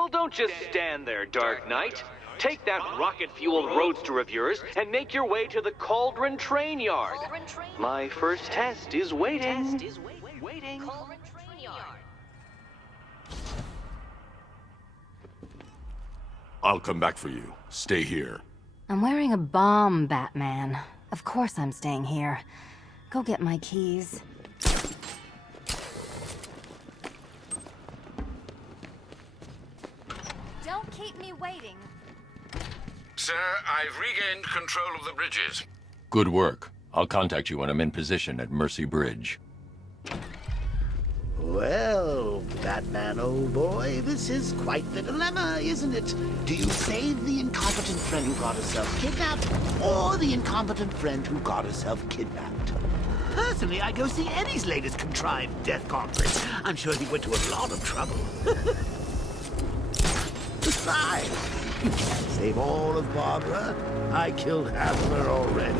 Well, don't just stand there, Dark Knight. Take that rocket-fueled roadster of yours and make your way to the Cauldron Train Yard. My first test is waiting. Cauldron Train Yard. I'll come back for you. Stay here. I'm wearing a bomb, Batman. Of course I'm staying here. Go get my keys. Don't keep me waiting. Sir, I've regained control of the bridges. Good work. I'll contact you when I'm in position at Mercy Bridge. Well, Batman, old boy, this is quite the dilemma, isn't it? Do you save the incompetent friend who got herself kidnapped, or the incompetent friend who got herself kidnapped? Personally, I go see Eddie's latest contrived death conference. I'm sure he went to a lot of trouble. Besides, you can't save all of Barbara. I killed half of her already.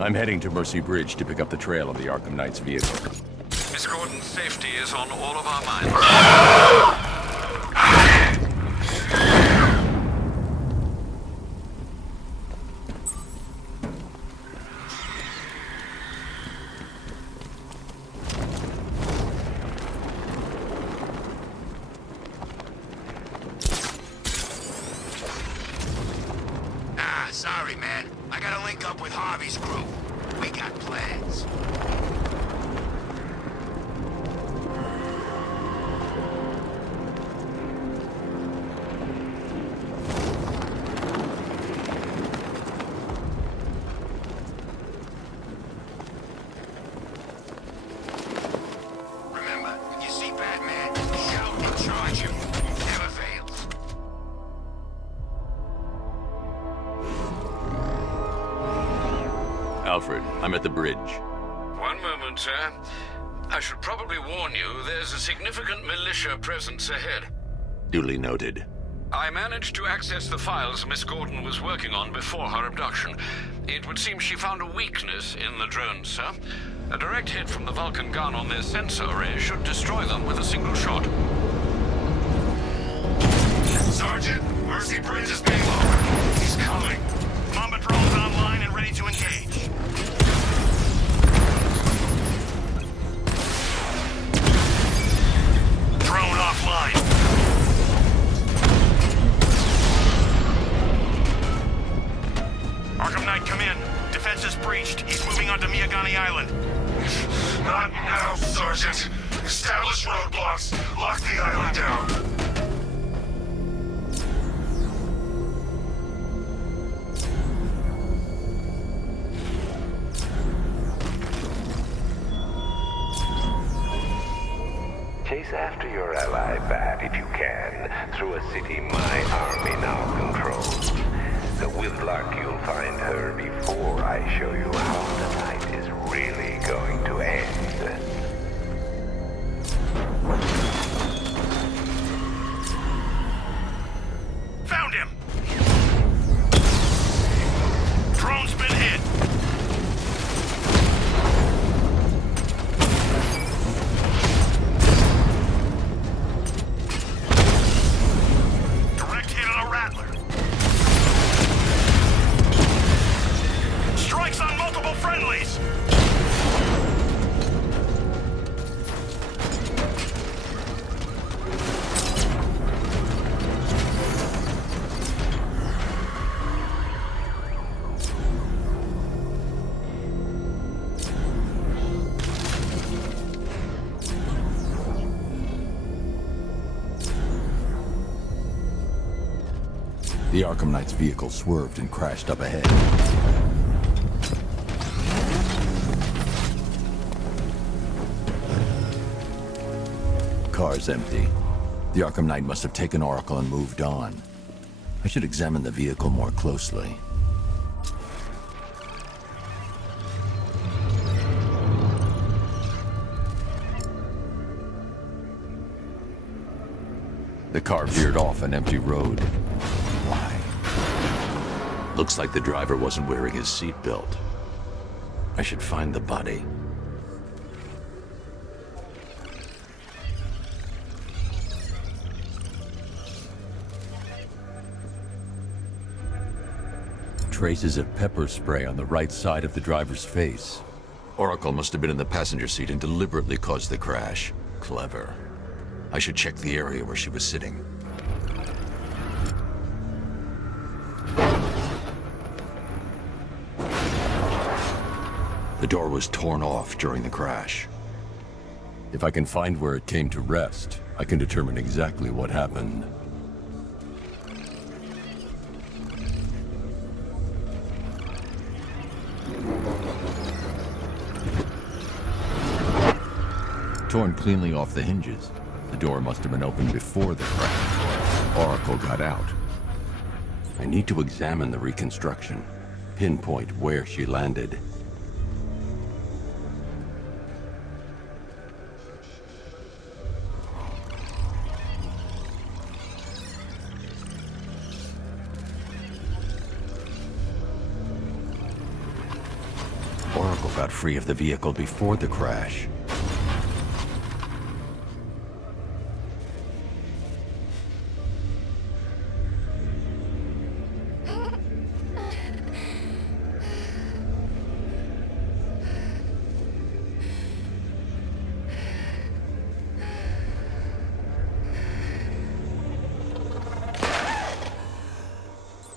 I'm heading to Mercy Bridge to pick up the trail of the Arkham Knight's vehicle. Miss Gordon's safety is on all of our minds. Sorry, man. I gotta link up with Harvey's crew. We got plans. Remember, if you see Batman, shout and charge him. Never fails. Alfred, I'm at the bridge. One moment, sir. I should probably warn you, there's a significant militia presence ahead. Duly noted. I managed to access the files Miss Gordon was working on before her abduction. It would seem she found a weakness in the drones, sir. A direct hit from the Vulcan gun on their sensor array should destroy them with a single shot. Sergeant, Mercy Bridge is being lowered. He's coming. Mamba drones online and ready to engage. Drone offline. Arkham Knight, come in. Defense is breached. He's moving onto Miyagani Island. Not now, Sergeant. Establish roadblocks. Lock the island down. Chase after your ally, Bat, if you can, through a city my army now controls. With luck, you'll find her before I show you how the night is really going to end. Found him! Drone's been hit. Direct hit on a Rattler. Strikes on multiple friendlies. The Arkham Knight's vehicle swerved and crashed up ahead. Car's empty. The Arkham Knight must have taken Oracle and moved on. I should examine the vehicle more closely. The car veered off an empty road. Why? Looks like the driver wasn't wearing his seatbelt. I should find the body. Traces of pepper spray on the right side of the driver's face. Oracle must have been in the passenger seat and deliberately caused the crash. Clever. I should check the area where she was sitting. The door was torn off during the crash. If I can find where it came to rest, I can determine exactly what happened. Torn cleanly off the hinges. The door must have been opened before the crash. Oracle got out. I need to examine the reconstruction, pinpoint where she landed. Oracle got free of the vehicle before the crash.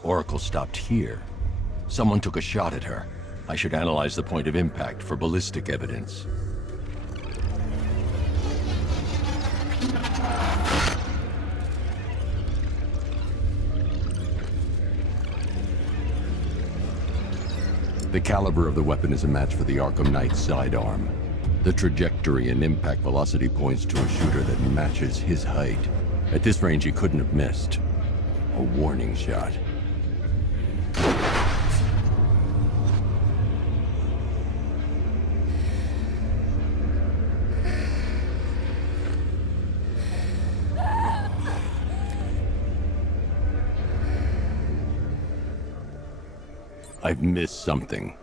Oracle stopped here. Someone took a shot at her. I should analyze the point of impact for ballistic evidence. The caliber of the weapon is a match for the Arkham Knight's sidearm. The trajectory and impact velocity points to a shooter that matches his height. At this range, he couldn't have missed. A warning shot. I've missed something.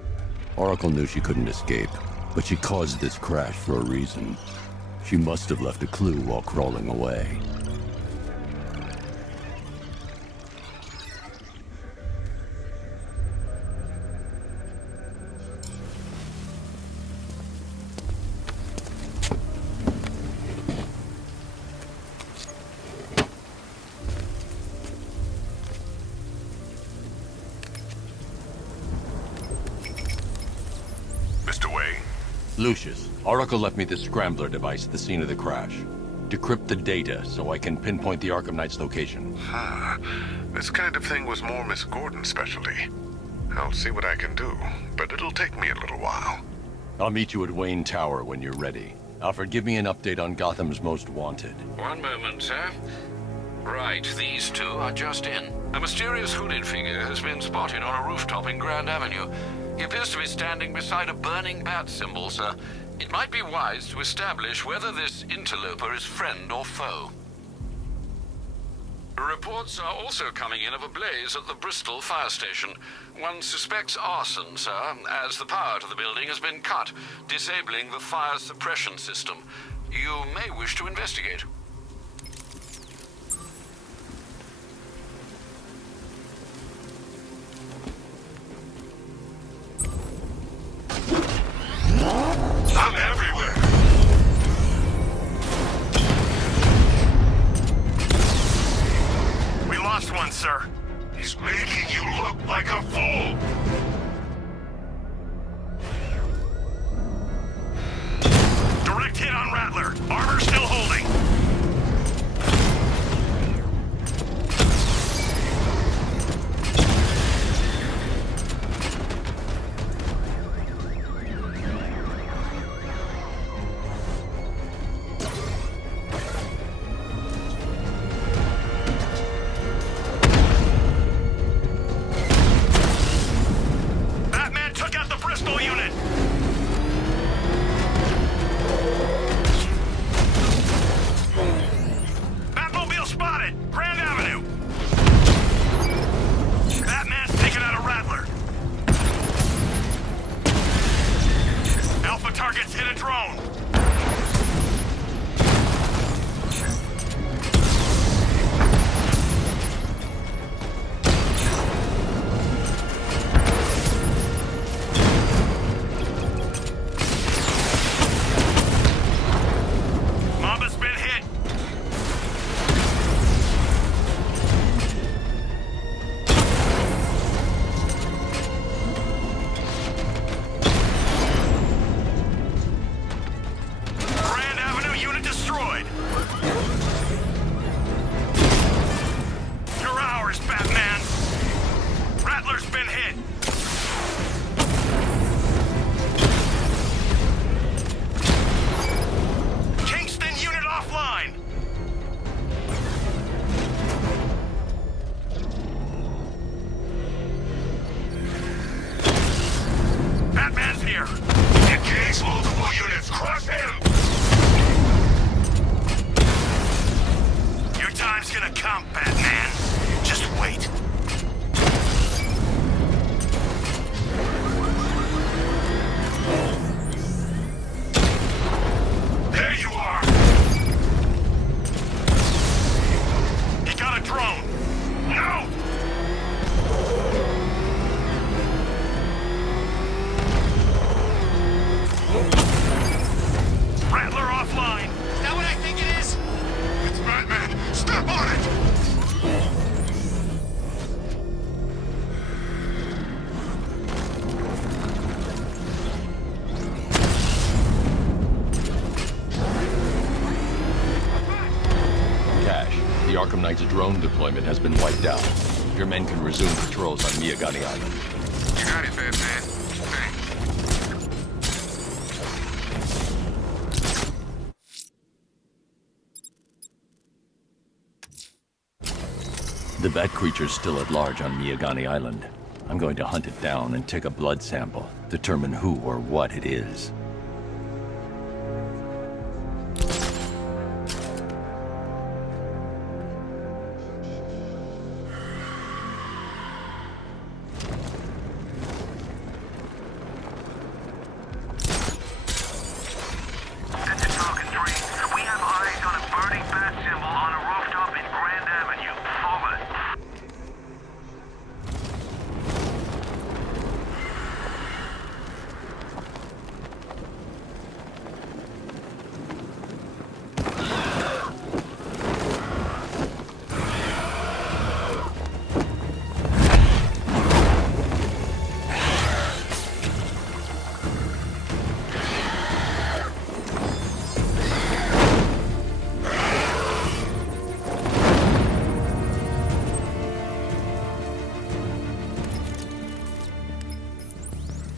Oracle knew she couldn't escape, but she caused this crash for a reason. She must have left a clue while crawling away. Lucius, Oracle left me the scrambler device at the scene of the crash. Decrypt the data so I can pinpoint the Arkham Knight's location. This kind of thing was more Miss Gordon's specialty. I'll see what I can do, but it'll take me a little while. I'll meet you at Wayne Tower when you're ready. Alfred, give me an update on Gotham's Most Wanted. One moment, sir. Right, these two are just in. A mysterious hooded figure has been spotted on a rooftop in Grand Avenue. He appears to be standing beside a burning bat symbol, sir. It might be wise to establish whether this interloper is friend or foe. Reports are also coming in of a blaze at the Bristol fire station. One suspects arson, sir, as the power to the building has been cut, disabling the fire suppression system. You may wish to investigate. I'm everywhere! We lost one, sir. He's making you look like a fool! Direct hit on Rattler. Armor still holding. been hit. Kingston unit offline. Batman's here. Engage multiple units. Crush him. Your time's gonna come, Batman. Just wait. There you are! He got a drone! No! Rattler offline! Is that what I think it is? It's Batman! Step on it! The Arkham Knight's drone deployment has been wiped out. Your men can resume patrols on Miyagani Island. You got it, Batman. Thanks. The bat creature's still at large on Miyagani Island. I'm going to hunt it down and take a blood sample, determine who or what it is.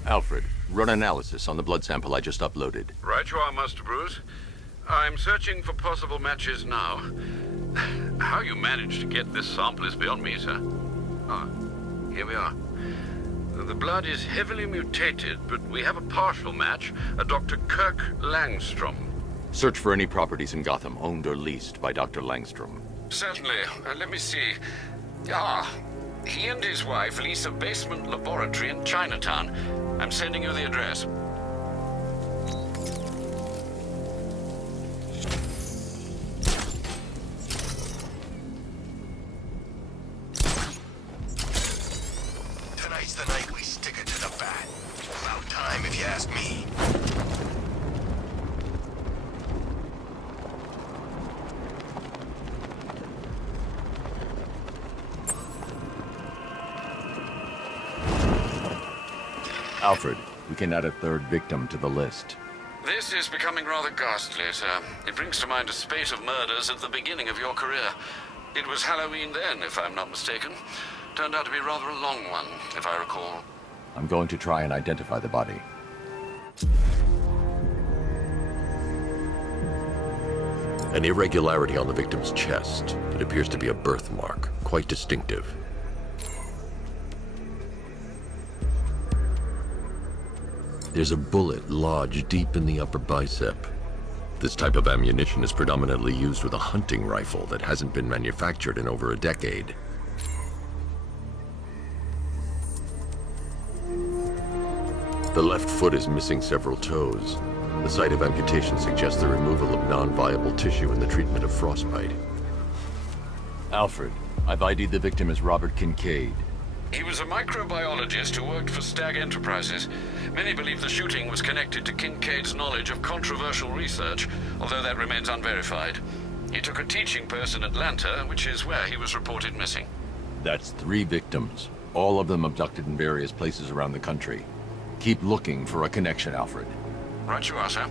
Alfred, run analysis on the blood sample I just uploaded. Right you are, Master Bruce. I'm searching for possible matches now. How you managed to get this sample is beyond me, sir. Ah, here we are. The blood is heavily mutated, but we have a partial match, a Dr. Kirk Langstrom. Search for any properties in Gotham owned or leased by Dr. Langstrom. Certainly. Let me see. Ah, he and his wife lease a basement laboratory in Chinatown. I'm sending you the address. Tonight's the night we stick it to the bat. About time, if you ask me. Alfred, we can add a third victim to the list. This is becoming rather ghastly, sir. It brings to mind a spate of murders at the beginning of your career. It was Halloween then, if I'm not mistaken. Turned out to be rather a long one, if I recall. I'm going to try and identify the body. An irregularity on the victim's chest. It appears to be a birthmark, quite distinctive. There's a bullet lodged deep in the upper bicep. This type of ammunition is predominantly used with a hunting rifle that hasn't been manufactured in over a decade. The left foot is missing several toes. The site of amputation suggests the removal of non-viable tissue in the treatment of frostbite. Alfred, I've ID'd the victim as Robert Kincaid. He was a microbiologist who worked for Stag Enterprises. Many believe the shooting was connected to Kincaid's knowledge of controversial research, although that remains unverified. He took a teaching post in Atlanta, which is where he was reported missing. That's 3 victims, all of them abducted in various places around the country. Keep looking for a connection, Alfred. Right you are, sir.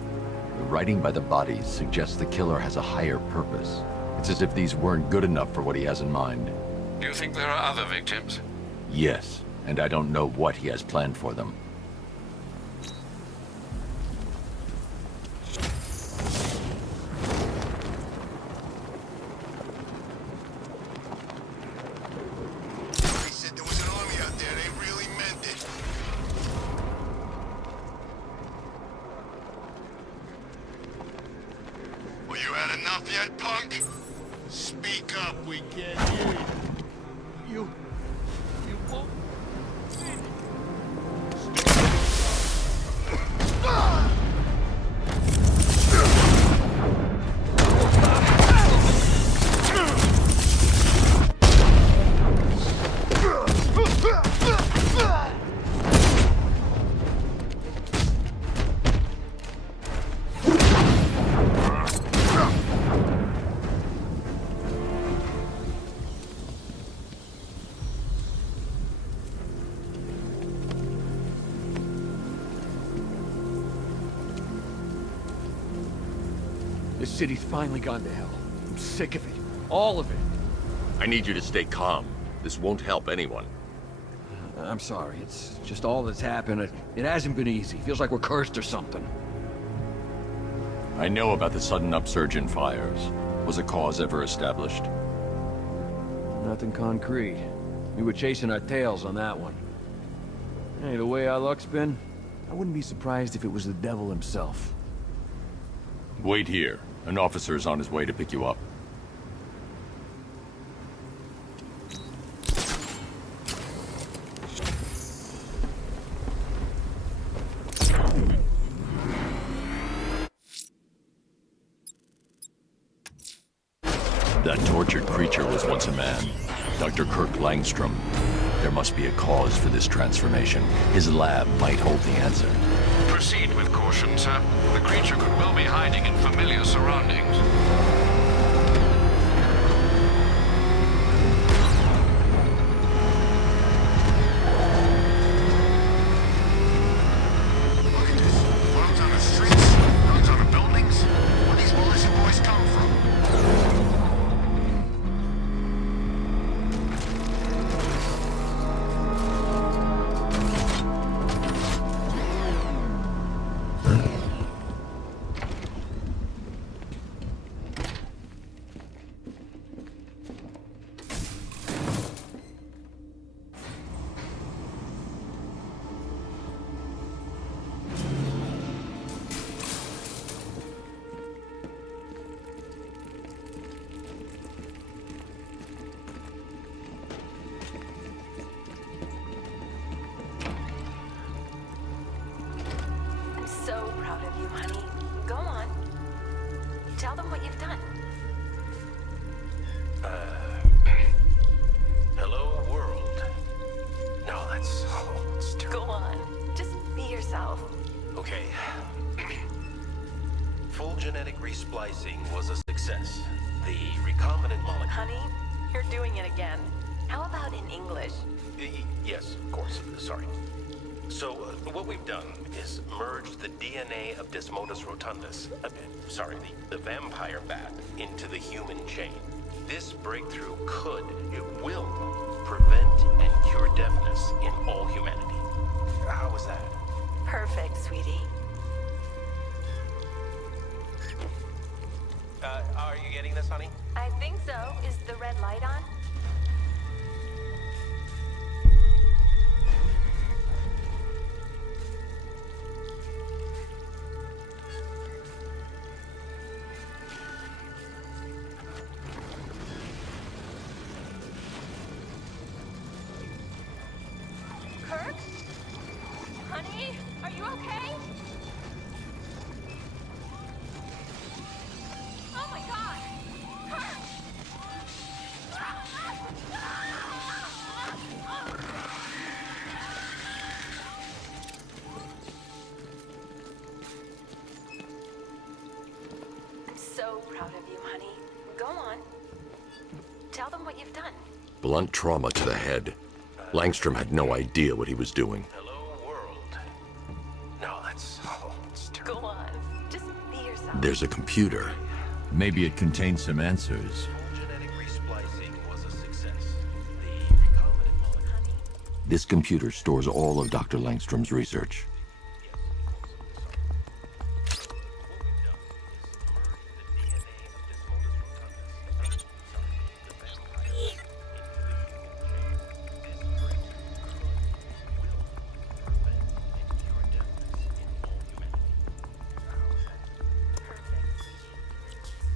The writing by the bodies suggests the killer has a higher purpose. It's as if these weren't good enough for what he has in mind. Do you think there are other victims? Yes, and I don't know what he has planned for them. They said there was an army out there. They really meant it. Well, you had enough yet, punk? Speak up, we can't hear you. You won't. This city's finally gone to hell. I'm sick of it. All of it. I need you to stay calm. This won't help anyone. I'm sorry. It's just all that's happened. It hasn't been easy. Feels like we're cursed or something. I know about the sudden upsurge in fires. Was a cause ever established? Nothing concrete. We were chasing our tails on that one. Hey, the way our luck's been, I wouldn't be surprised if it was the devil himself. Wait here. An officer is on his way to pick you up. That tortured creature was once a man. Dr. Kirk Langstrom. There must be a cause for this transformation. His lab might hold the answer. Proceed with caution, sir. The creature could well be hiding in familiar surroundings. Look at this. Runs on the streets, runs on the buildings. Where these militia boys come from? I'm so proud of you, honey. Go on. Tell them what you've done. Hello, world. No, that's Go terrible. on. Just be yourself. Okay. Full genetic resplicing was a success. The recombinant molecule... Honey, you're doing it again. How about in English? Yes, of course. Sorry. So, what we've done is merged the DNA of Desmodus rotundus, the vampire bat, into the human chain. This breakthrough it will, prevent and cure deafness in all humanity. How was that? Perfect, sweetie. Are you getting this, honey? I think so. Is the red light on? Kirk? Honey, are you okay? Oh my God! Kirk! I'm so proud of you, honey. Go on. Tell them what you've done. Blunt trauma to the head. Langstrom had no idea what he was doing. Hello, world. No, that's terrible. Go on. Just be yourself. There's a computer. Maybe it contains some answers. Full genetic resplicing was a success. The recombinant molecule... Honey, This computer stores all of Dr. Langstrom's research.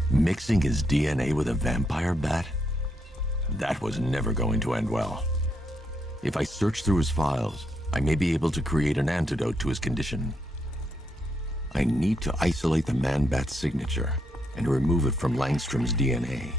Mixing his DNA with a vampire bat? That was never going to end well. If I search through his files, I may be able to create an antidote to his condition. I need to isolate the man-bat's signature and remove it from Langstrom's DNA.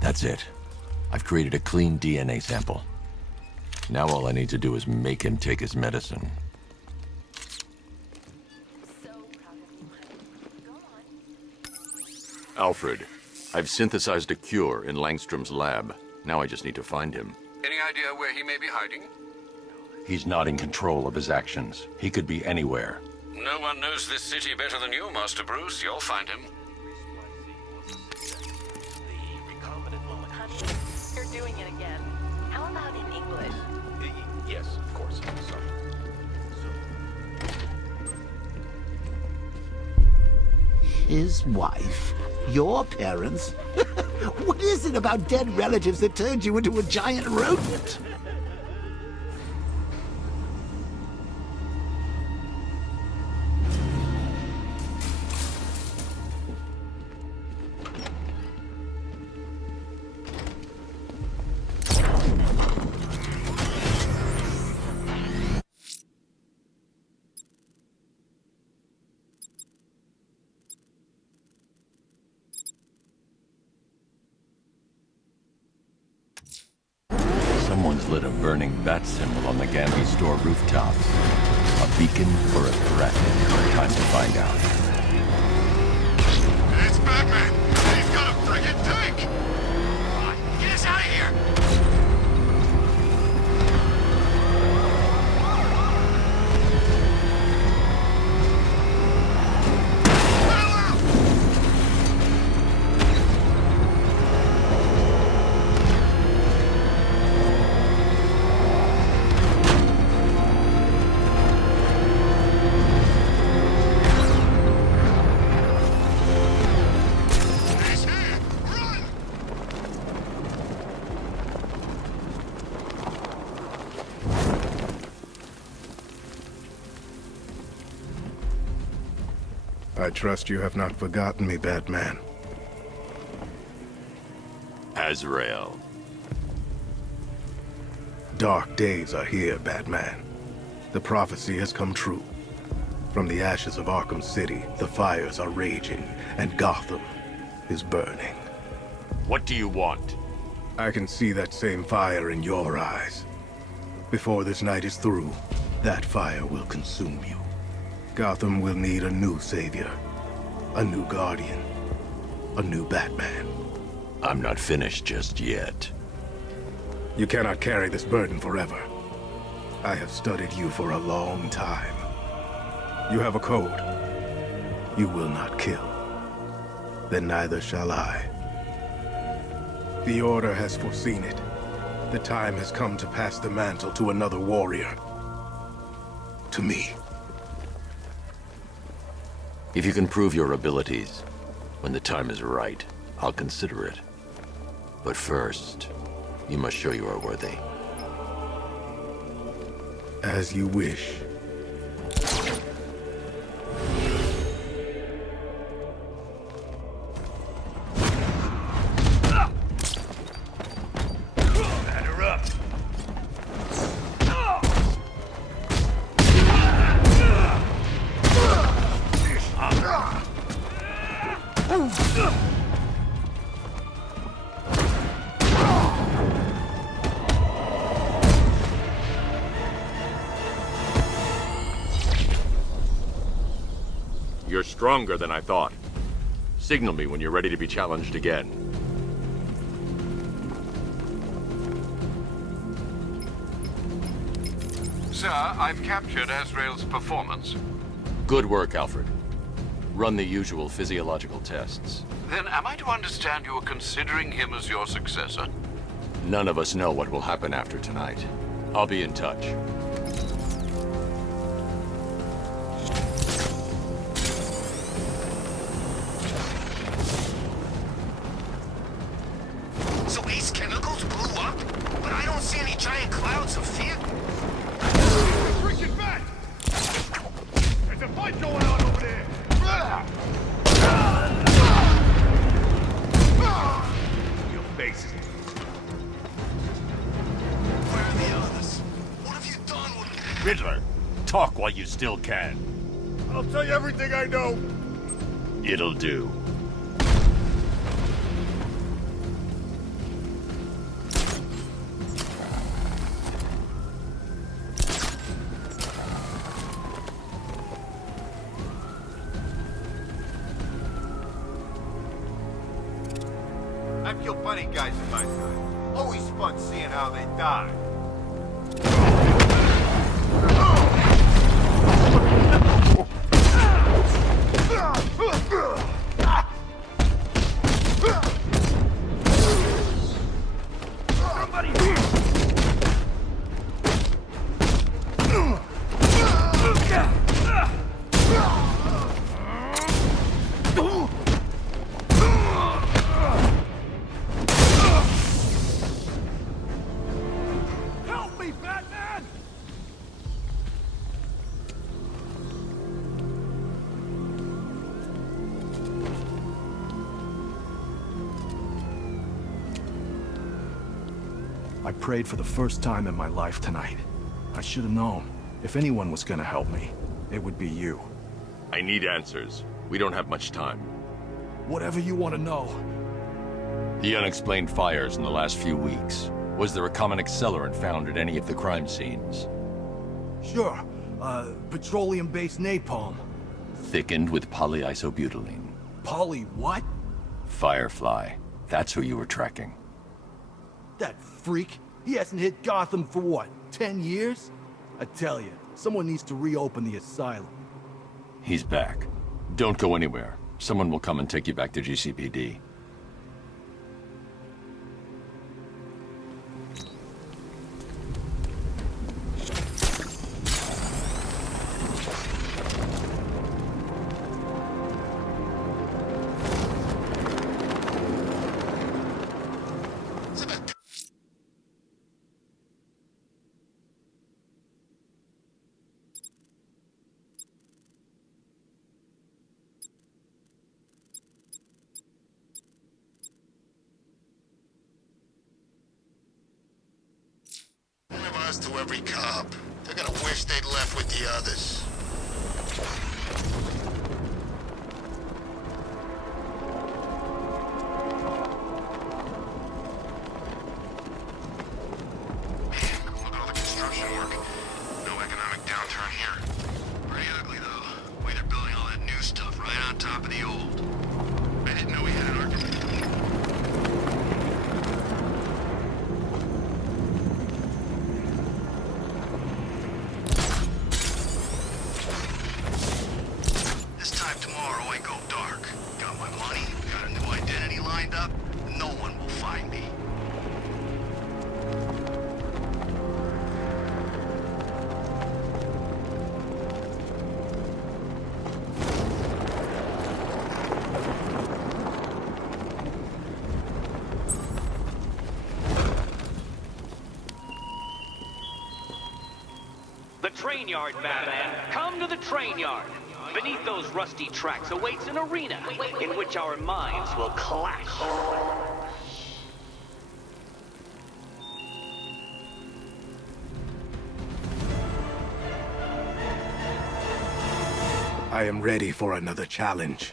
That's it. I've created a clean DNA sample. Now all I need to do is make him take his medicine. Alfred, I've synthesized a cure in Langstrom's lab. Now I just need to find him. Any idea where he may be hiding? He's not in control of his actions. He could be anywhere. No one knows this city better than you, Master Bruce. You'll find him. You're doing it again. How about in English? Yes, of course. Sorry. His wife? Your parents? What is it about dead relatives that turned you into a giant rodent? Someone's lit a burning bat symbol on the Gambi store rooftop. A beacon or a threat? Time to find out. It's Batman! He's got a friggin' tank! Get us out of here! I trust you have not forgotten me, Batman. Azrael. Dark days are here, Batman. The prophecy has come true. From the ashes of Arkham City, the fires are raging, and Gotham is burning. What do you want? I can see that same fire in your eyes. Before this night is through, that fire will consume you. Gotham will need a new savior, a new guardian, a new Batman. I'm not finished just yet. You cannot carry this burden forever. I have studied you for a long time. You have a code. You will not kill. Then neither shall I. The Order has foreseen it. The time has come to pass the mantle to another warrior. To me. If you can prove your abilities, when the time is right, I'll consider it. But first, you must show you are worthy. As you wish. You're stronger than I thought. Signal me when you're ready to be challenged again. Sir, I've captured Azrael's performance. Good work, Alfred. Run the usual physiological tests. Then am I to understand you are considering him as your successor? None of us know what will happen after tonight. I'll be in touch. So Ace Chemicals blew up? But I don't see any giant clouds of fear. Freaking back! There's a fight going on over there! Your face is... Where are the others? What have you done with me? Riddler, talk while you still can. I'll tell you everything I know. It'll do. I've killed plenty of guys in my time. Always fun seeing how they die. Help me, Batman! I prayed for the first time in my life tonight. I should have known. If anyone was gonna help me, it would be you. I need answers. We don't have much time. Whatever you want to know. The unexplained fires in the last few weeks. Was there a common accelerant found at any of the crime scenes? Sure. Petroleum-based napalm. Thickened with polyisobutylene. Polly what? Firefly. That's who you were tracking. That freak? He hasn't hit Gotham for what, 10 years? I tell you, someone needs to reopen the asylum. He's back. Don't go anywhere. Someone will come and take you back to GCPD. One of us to every cop. They're gonna wish they'd left with the others. Man, look at all the construction work. No economic downturn here. Pretty ugly, though. Way they're building all that new stuff right on top of the old. I didn't know we had an Arkham. This time tomorrow I go dark. Got my money, got a new identity lined up. No one will find me. The train yard, Batman. Come to the train yard. Beneath those rusty tracks awaits an arena in which our minds will clash. I am ready for another challenge.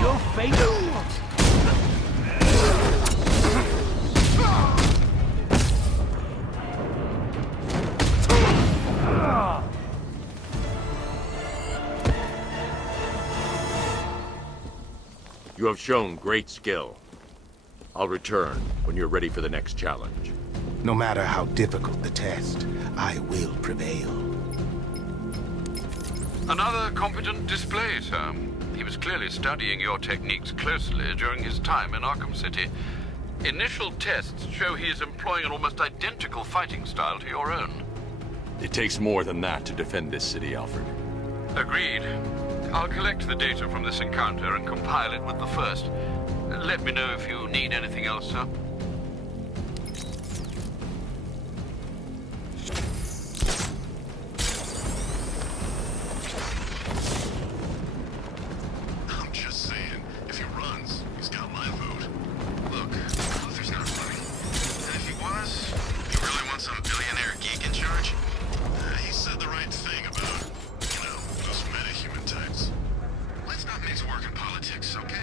Your fate. You have shown great skill. I'll return when you're ready for the next challenge. No matter how difficult the test, I will prevail. Another competent display, sir. He was clearly studying your techniques closely during his time in Arkham City. Initial tests show he is employing an almost identical fighting style to your own. It takes more than that to defend this city, Alfred. Agreed. I'll collect the data from this encounter and compile it with the first. Let me know if you need anything else, sir. I'm just saying, if he runs, he's got my vote. Look, Luther's not running. And if he was, you really want some billionaire geek in charge? He said the right thing about, those meta-human types. Let's not mix work and politics, okay?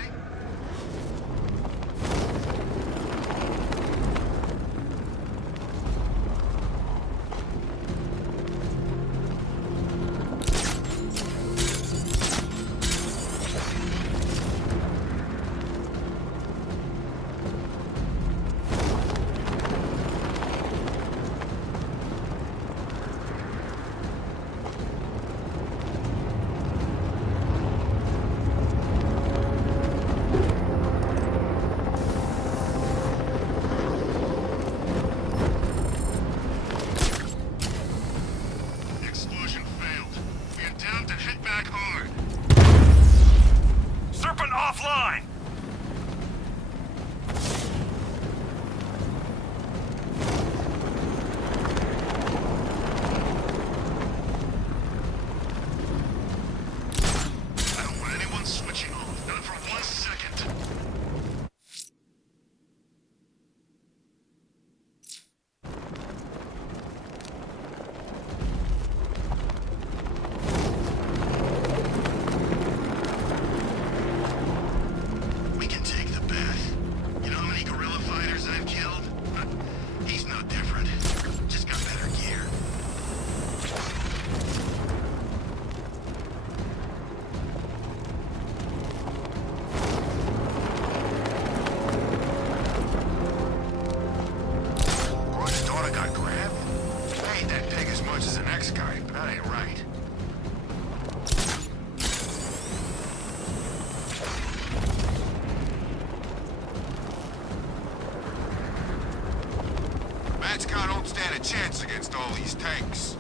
Scott don't stand a chance against all these tanks.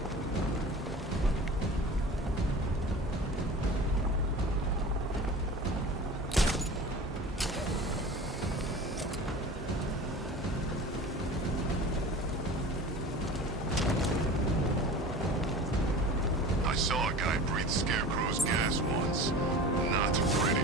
I saw a guy breathe Scarecrow's gas once. Not pretty.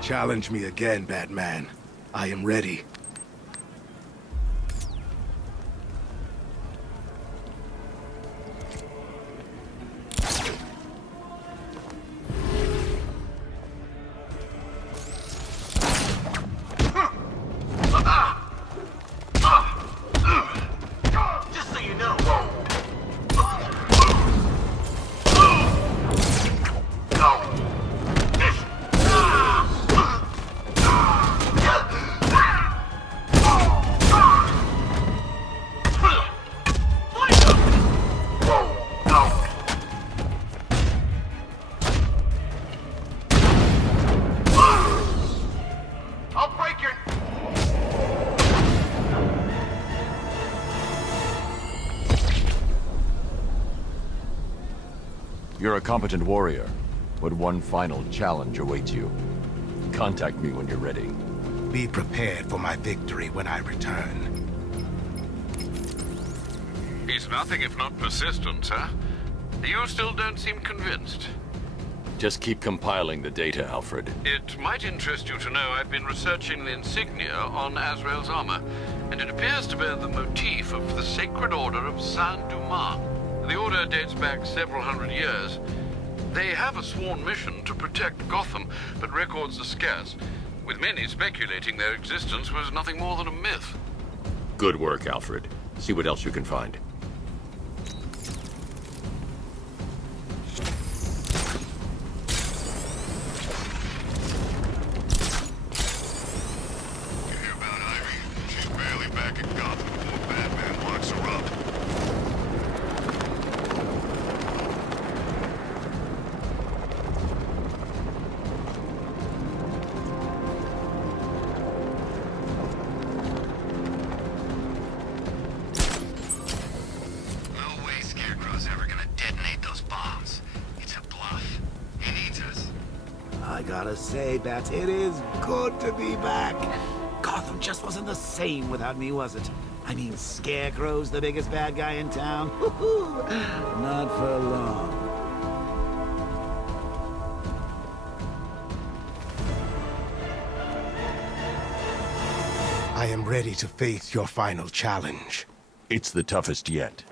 Challenge me again, Batman. I am ready. Just so you know. You're a competent warrior, but one final challenge awaits you. Contact me when you're ready. Be prepared for my victory when I return. He's nothing if not persistent, sir. You still don't seem convinced. Just keep compiling the data, Alfred. It might interest you to know I've been researching the insignia on Azrael's armor, and it appears to bear the motif of the Sacred Order of Saint-Dumas. The order dates back several hundred years. They have a sworn mission to protect Gotham, but records are scarce, with many speculating their existence was nothing more than a myth. Good work, Alfred. See what else you can find. You hear about Ivy? She's barely back in Gotham before Batman locks her up. No way Scarecrow's ever gonna detonate those bombs. It's a bluff. He needs us. I gotta say, Bats, it is good to be back. Gotham just wasn't the same without me, was it? I mean, Scarecrow's the biggest bad guy in town. Not for long. I am ready to face your final challenge. It's the toughest yet.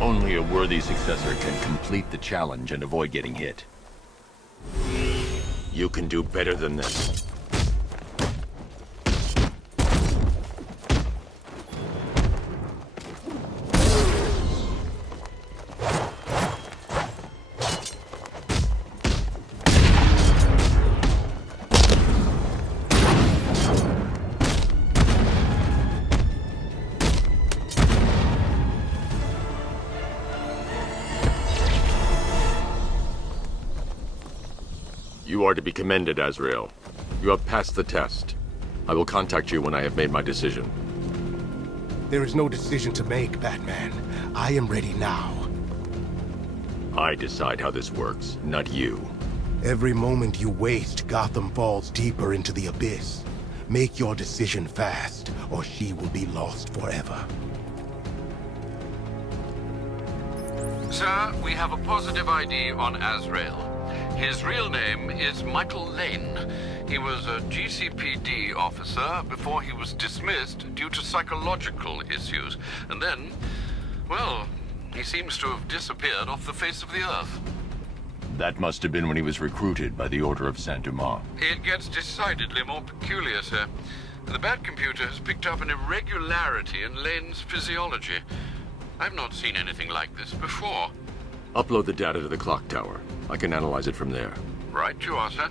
Only a worthy successor can complete the challenge and avoid getting hit. You can do better than this. You are to be commended, Azrael. You have passed the test. I will contact you when I have made my decision. There is no decision to make, Batman. I am ready now. I decide how this works, not you. Every moment you waste, Gotham falls deeper into the abyss. Make your decision fast, or she will be lost forever. Sir, we have a positive ID on Azrael. His real name is Michael Lane. He was a GCPD officer before he was dismissed due to psychological issues. And then, well, he seems to have disappeared off the face of the earth. That must have been when he was recruited by the Order of Saint-Dumas. It gets decidedly more peculiar, sir. The Batcomputer has picked up an irregularity in Lane's physiology. I've not seen anything like this before. Upload the data to the clock tower. I can analyze it from there. Right you are, sir.